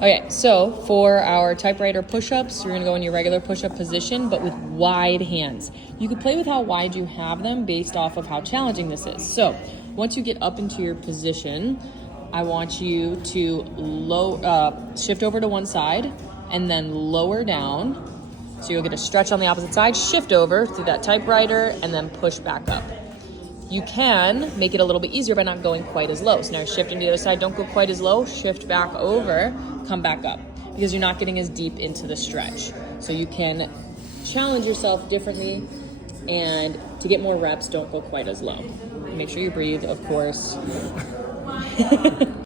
Okay, so for our typewriter push-ups, you're gonna go in your regular push-up position, but with wide hands. You can play with how wide you have them based off of how challenging this is. So once you get up into your position, I want you to shift over to one side and then lower down. So you'll get a stretch on the opposite side, shift over through that typewriter, and then push back up. You can make it a little bit easier by not going quite as low. So now shift into the other side, don't go quite as low, shift back over, come back up, because you're not getting as deep into the stretch. So you can challenge yourself differently, and to get more reps, don't go quite as low. Make sure you breathe, of course.